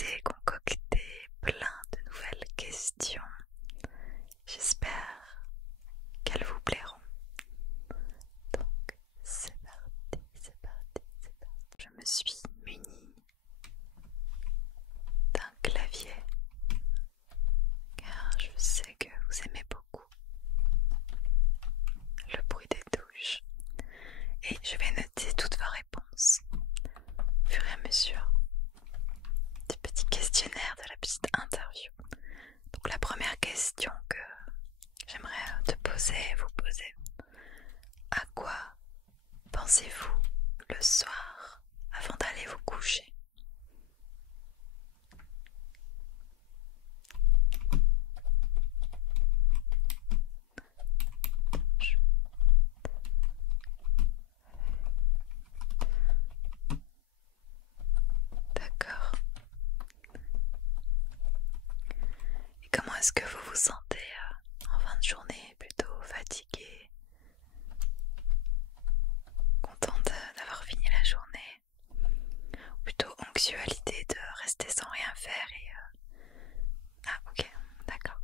vous ai concocté plein de nouvelles questions. J'espère qu'elles vous plairont. Donc, c'est parti, c'est parti, c'est parti. Je me suis munie d'un clavier car je sais que vous aimez beaucoup le bruit des touches et je vais noter toutes vos réponses au fur et à mesure du petit questionnaire, de la petite interview. Donc la première question que j'aimerais vous poser, à quoi pensez-vous le soir avant d'aller vous coucher? D'accord. Et comment est-ce que vous vous sentez en fin de journée? Plutôt fatigué, contente d'avoir fini la journée, ou plutôt anxieux à l'idée de rester sans rien faire Ah ok, d'accord.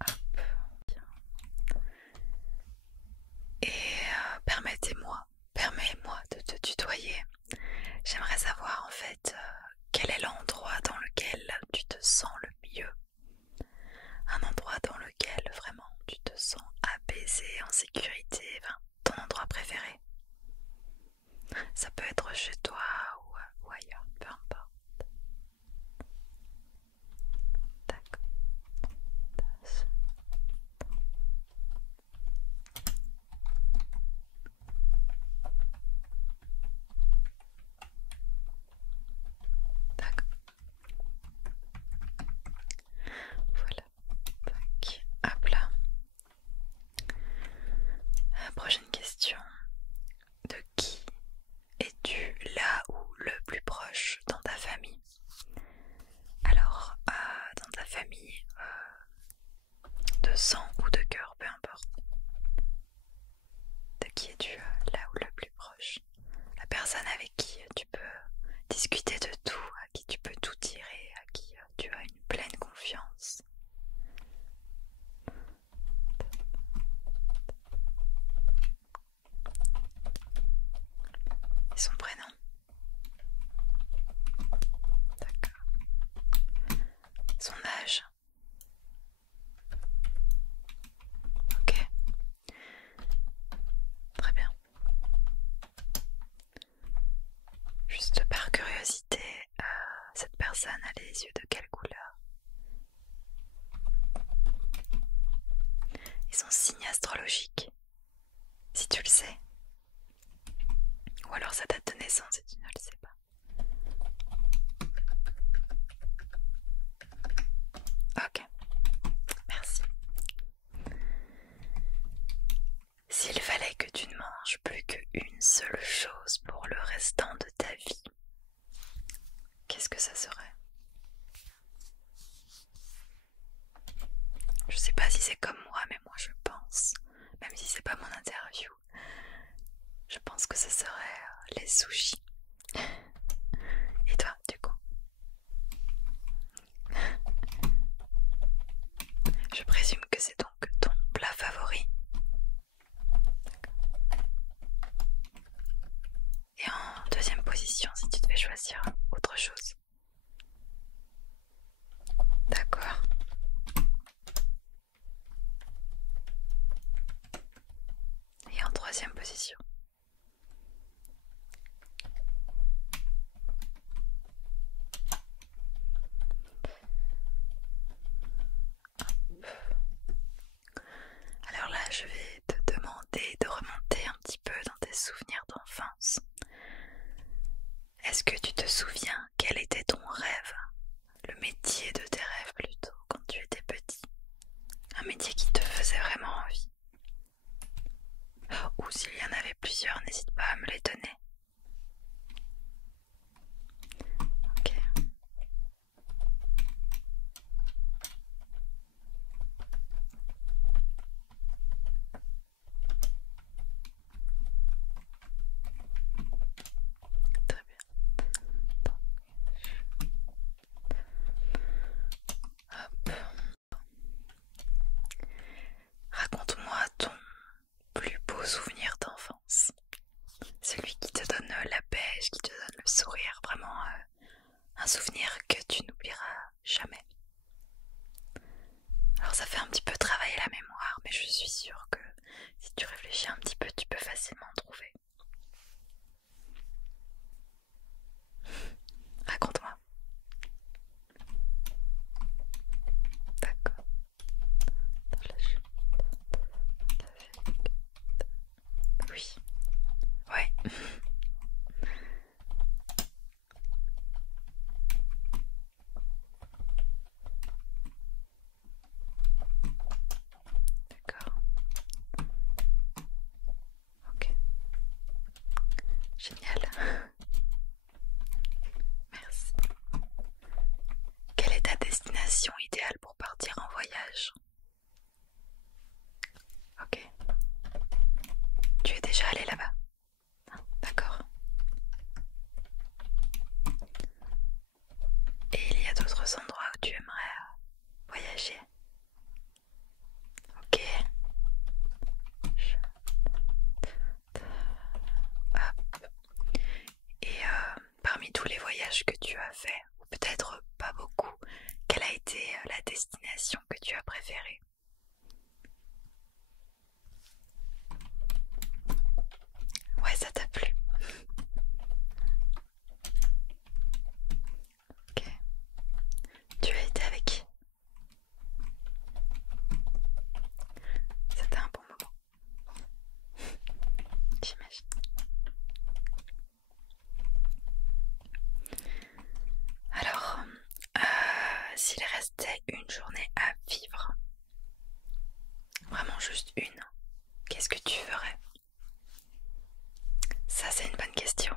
Hop, bien. Et permets-moi de te tutoyer. J'aimerais savoir en fait quel est l'endroit dans lequel tu te sens le mieux. Un endroit dans lequel vraiment tu te sens apaisé, en sécurité, enfin, ton endroit préféré. Ça peut être chez toi ou ailleurs, peu importe. D'accord. D'accord. Voilà. Tac. Hop là. Prochaine question. De qui es-tu là ou le plus proche dans ta famille? Alors, dans ta famille, de sang ou de cœur, peu importe. De qui es-tu là ou le plus proche? La personne avec qui tu peux discuter de tout, à qui tu peux tout dire et à qui tu as une pleine confiance. Et son prénom? D'accord. Son âge? Ok. Très bien. Juste par curiosité, cette personne a les yeux de quelle couleur? Et son signe astrologique, si tu le sais. Ou alors sa date de naissance si tu ne le sais pas. Ok, merci. S'il fallait que tu ne manges plus qu'une seule chose pour le restant de ta vie, qu'est-ce que ça serait? Je sais pas si c'est comme moi, mais moi je pense, même si c'est pas mon interview, je pense que ce serait les sushis. Et toi, du coup? Je présume que c'est donc ton plat favori. Et en deuxième position, si tu devais choisir autre chose. D'accord. Et en troisième position. Alors là, je vais te demander de remonter un petit peu dans tes souvenirs d'enfance. Est-ce que tu te souviens quel était ton rêve? Le métier de tes rêves plutôt, quand tu étais petit. Un métier qui te faisait vraiment envie. Ou s'il y en avait plusieurs, n'hésite pas à me les donner. Ok. Génial. Merci. Quelle est ta destination idéale pour partir en voyage? Ok. Tu es déjà allé là-bas? D'accord. Et il y a d'autres endroits où tu aimerais voyager? Ok. Hop. Et parmi tous les voyages que tu as fait, ou peut-être pas beaucoup, quelle a été la destination que tu as préférée? Ouais, ça t'a plu. Ok. Tu as été avec qui? C'était un bon moment, j'imagine. Alors, s'il restait une journée à vivre, vraiment juste une, qu'est-ce que tu ferais? Ça, c'est une bonne question.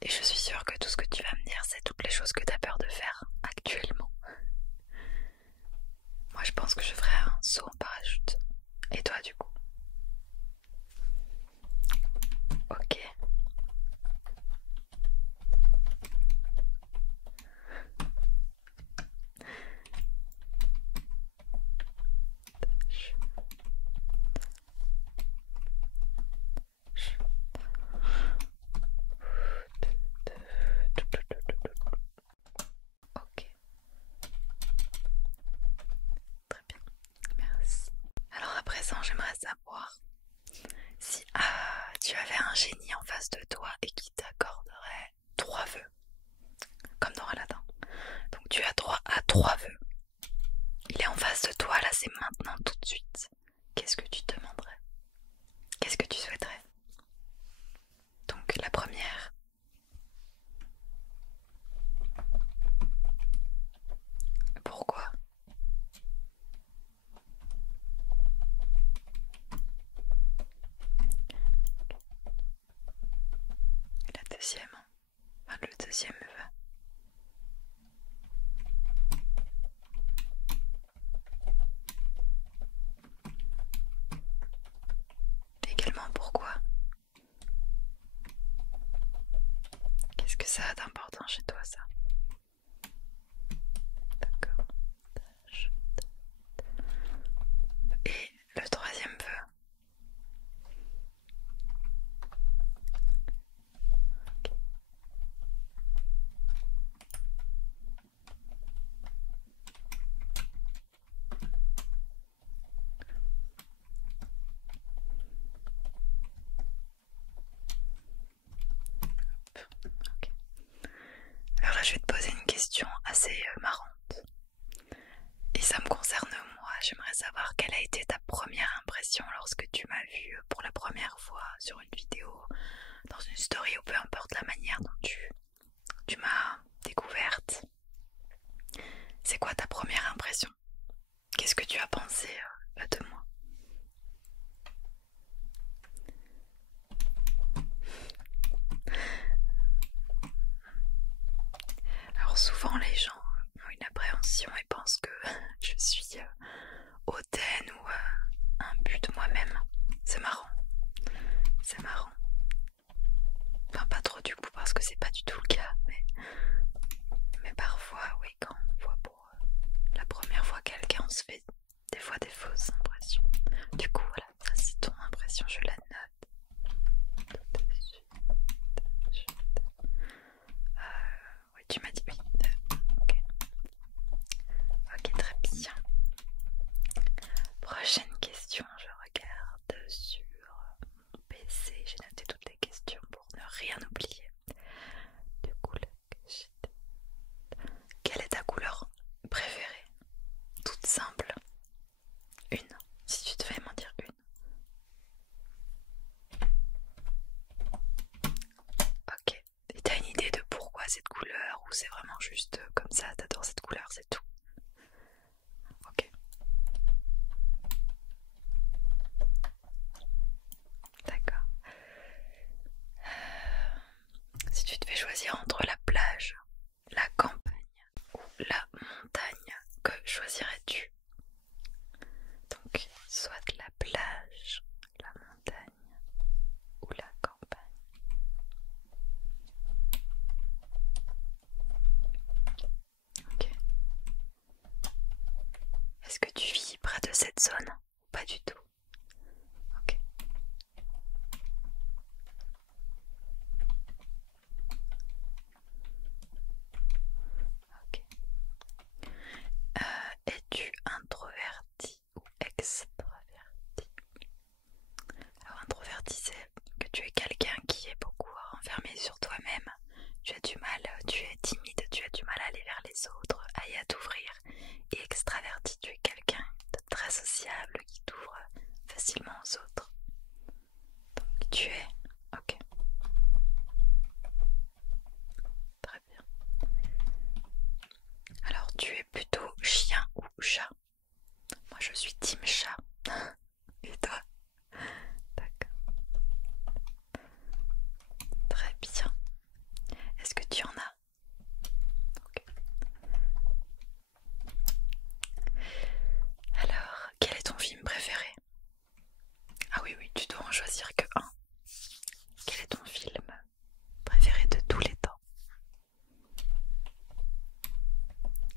Et je suis sûre que tout ce que tu vas me dire, c'est toutes les choses que tu as peur de faire actuellement. Moi, je pense que je ferais un saut en parachute. Et toi, du coup? Ok. Ok. Très bien. Merci. Alors à présent, j'aimerais savoir si tu avais un génie en face de toi et qui t'accorderait 3 vœux, comme dans Aladdin. Donc tu as droit à 3 vœux. Il est en face de toi, là c'est maintenant, tout de suite. Qu'est-ce que tu demanderais? Qu'est-ce que tu souhaiterais? Donc la première. Pourquoi? La deuxième. Enfin, le deuxième vœu. Également pourquoi? Qu'est-ce que ça a d'important chez toi, ça? D'accord. Et le troisième vœu? Ok. Ok. Alors là, je vais te poser une question assez marrante. Et ça me concerne moi. J'aimerais savoir quelle a été ta première impression lorsque tu m'as vue pour la première fois sur une vidéo, dans une story ou peu importe la manière dont tu m'as découverte. C'est quoi ta première impression? Qu'est-ce que tu as pensé de moi? Alors souvent les gens ont une appréhension et pensent que je suis hautaine ou imbue de moi-même. C'est marrant. C'est marrant. Enfin pas trop du coup parce que c'est pas du tout le cas, mais parfois oui, quand on voit pour la première fois quelqu'un, on se fait des fois des fausses impressions. Du coup voilà, ça c'est ton impression, je la note. Tout de suite. Oui, tu m'as dit oui. Ok. Ok, très bien. Prochaine question, je regarde sur mon PC. J'ai noté toutes les questions pour ne rien oublier. Du coup, quelle est ta couleur préférée? Toute simple. Une. Si tu devais m'en dire une. Ok. Et t'as une idée de pourquoi cette couleur ou c'est vraiment juste comme ça, t'adores cette couleur, c'est tout? Ok. D'accord. personne? Pas du tout. Ok. Ok. Es-tu introverti ou extraverti? Alors introverti, c'est que tu es quelqu'un qui est beaucoup renfermé sur toi-même. Tu as du mal, tu es timide, tu as du mal à aller vers les autres, à t'ouvrir. Et extraverti, tu es quelqu'un de très sociable qui t'ouvre facilement aux autres. Donc tu es... Ok, très bien. Alors tu es plutôt chien ou chat? Moi je suis team chat. Et toi? D'accord. Très bien. Est-ce que tu en as? Ok. Alors, quel est ton film préféré? Ah oui, oui, tu dois en choisir que un. Quel est ton film préféré de tous les temps?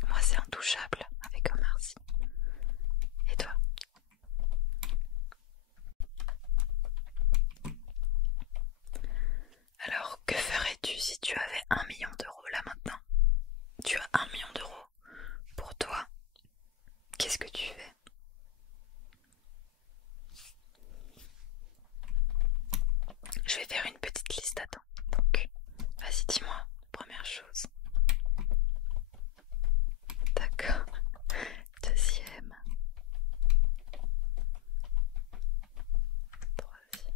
Moi, c'est Intouchable avec Omar Sy. Et toi? Alors, que ferais-tu si tu avais 1 million d'euros là maintenant? Tu as 1 million d'euros pour toi. Qu'est-ce que tu fais? Je vais faire une petite liste, attends. Donc, vas-y, dis-moi, première chose. D'accord. Deuxième. Troisième.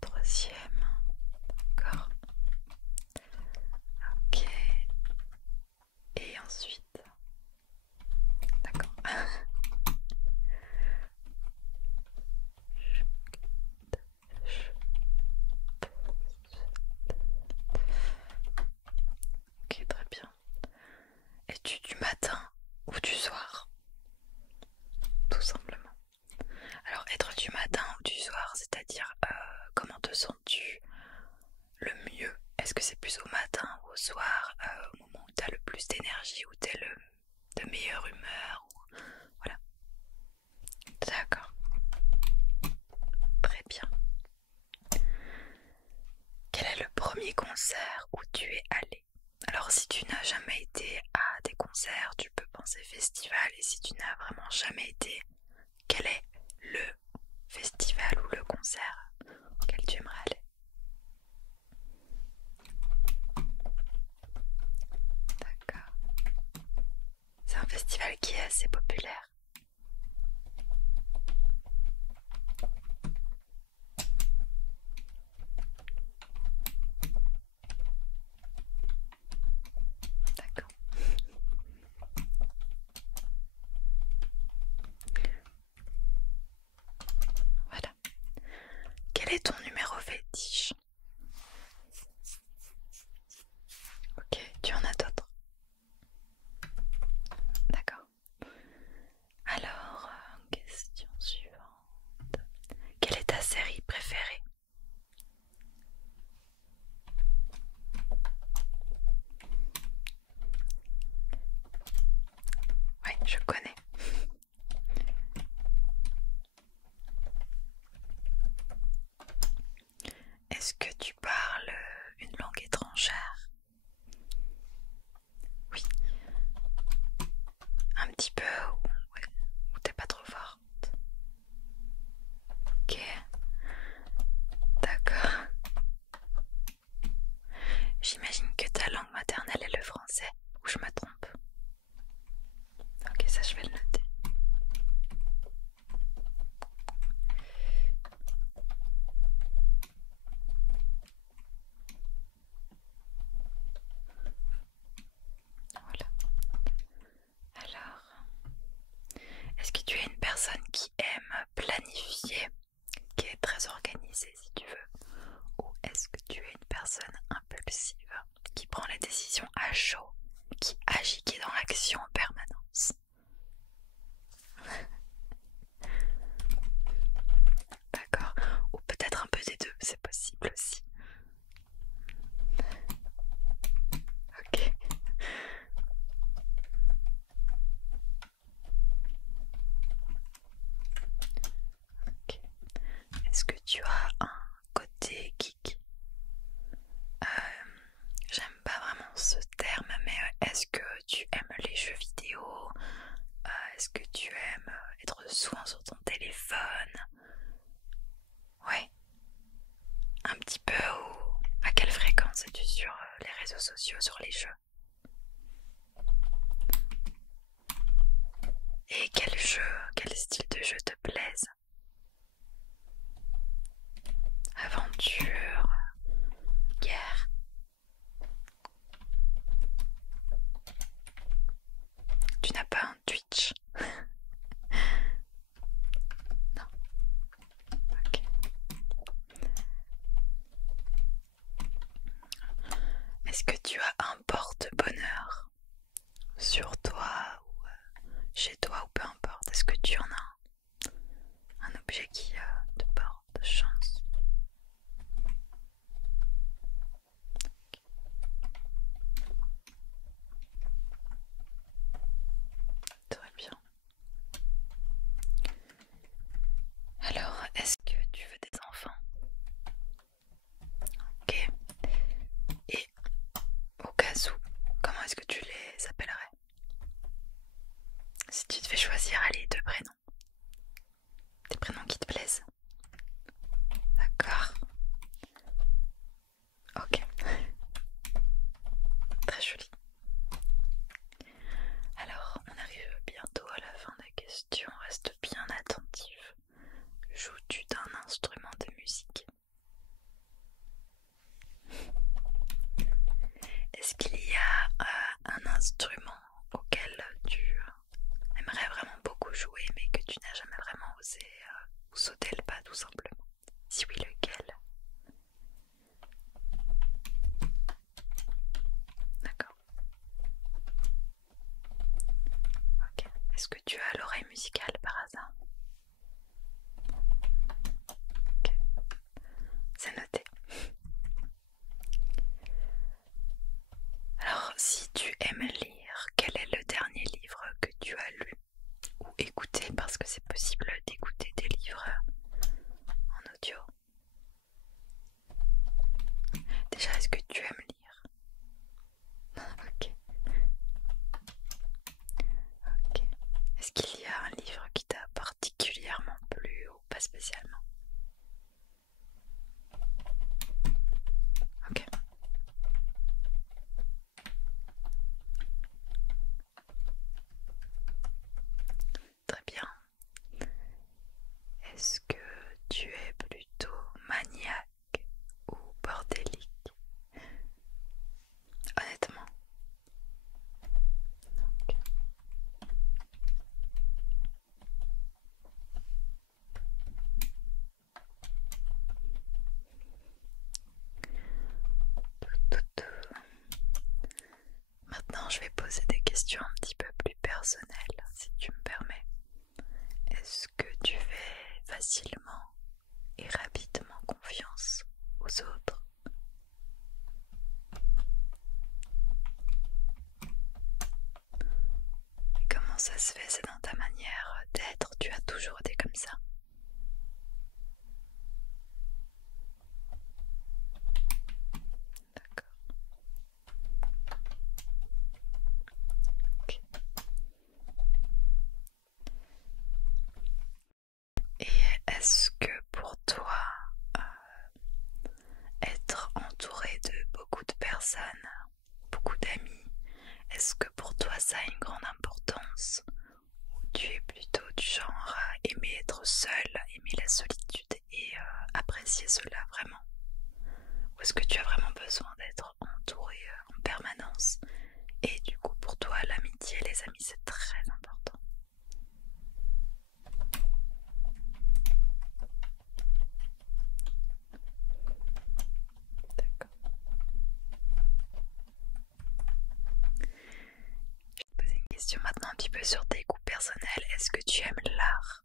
Troisième. D'accord. Ok. Et ensuite. D'accord. Ok, très bien. Es-tu du matin ou du soir? Tout simplement. Alors, être du matin ou du soir, c'est-à-dire comment te sens-tu le mieux? Est-ce que c'est plus au matin ou au soir, au moment où tu as le plus d'énergie, où tu es de meilleure humeur Voilà. D'accord. Très bien. Quel est le premier concert où tu es allé? Alors si tu n'as jamais été à des concerts, tu peux penser festival, et si tu n'as vraiment jamais été, quel est le festival ou le concert auquel tu aimerais aller? D'accord. C'est un festival qui est assez populaire. D'accord. Voilà. Quel est ton numéro fétiche? Ok, tu en as d'autres? D'accord. Alors, question suivante. Quelle est ta série préférée? Oui, je connais. objet qui te porte chance. Très bien. Alors, est-ce que tu veux des enfants? Ok. Et au cas où, comment est-ce que tu les appellerais? Si tu devais choisir, allez, deux prénoms. Des prénoms qui te plaisent. D'accord. Ok. Très joli. Alors, on arrive bientôt à la fin des questions. Reste bien attentif. Joues-tu d'un instrument de musique? Est-ce qu'il y a un instrument auquel tu aimerais vraiment beaucoup jouer mais que tu n'as jamais vraiment osé sauter le pas tout simplement? Si oui, lequel? D'accord. Ok. Est-ce que tu as l'oreille musicale par hasard? Ok. C'est noté. Alors, si tu aimes lire, quel est le dernier livre que tu as lu ou écouté? Parce que c'est possible d'écouter des livres en audio. Déjà, est-ce que tu aimes lire? Ok. Ok. Est-ce qu'il y a un livre qui t'a particulièrement plu ou pas spécialement? Ok. Très bien. Est-ce que tu es plutôt maniaque ou bordélique? Honnêtement. Ok. Maintenant, je vais poser des questions un petit peu plus personnelles, si tu me permets. Est-ce que tu fais facilement et rapidement confiance aux autres? Et comment ça se fait? C'est dans ta manière d'être? Tu as toujours été comme ça? D'accord. Ok. Et est-ce que pour toi, être entouré de beaucoup de personnes, beaucoup d'amis, est-ce que pour toi ça a une grande importance? Ou tu es plutôt du genre à aimer être seul, aimer la solitude et apprécier cela vraiment? Ou est-ce que tu as vraiment besoin d'être entouré en permanence? Et du coup pour toi l'amitié et les amis c'est très important. D'accord. Je vais te poser une question maintenant un petit peu sur tes goûts personnels. Est-ce que tu aimes l'art?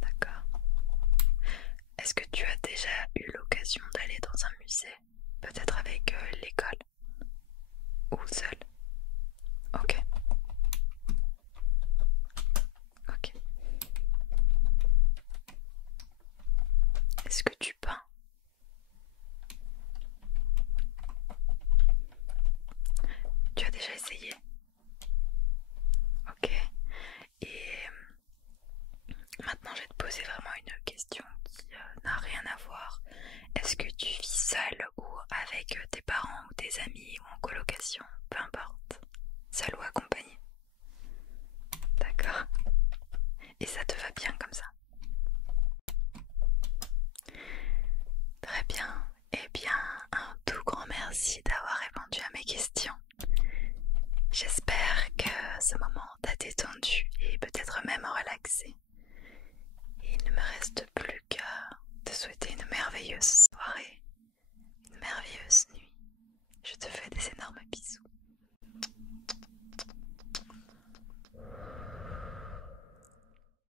D'accord. Est-ce que tu as déjà eu l'occasion d'aller dans un musée? Peut-être avec l'école? Ou seul? Ok. Ok. Est-ce que tu peins? Tu as déjà essayé? Ok. Et maintenant je vais te poser vraiment une question qui n'a rien à voir. Est-ce que tu vis seul ou avec tes parents ou tes amis ou en colocation? Peu importe. Seul ou accompagné? D'accord. Et ça te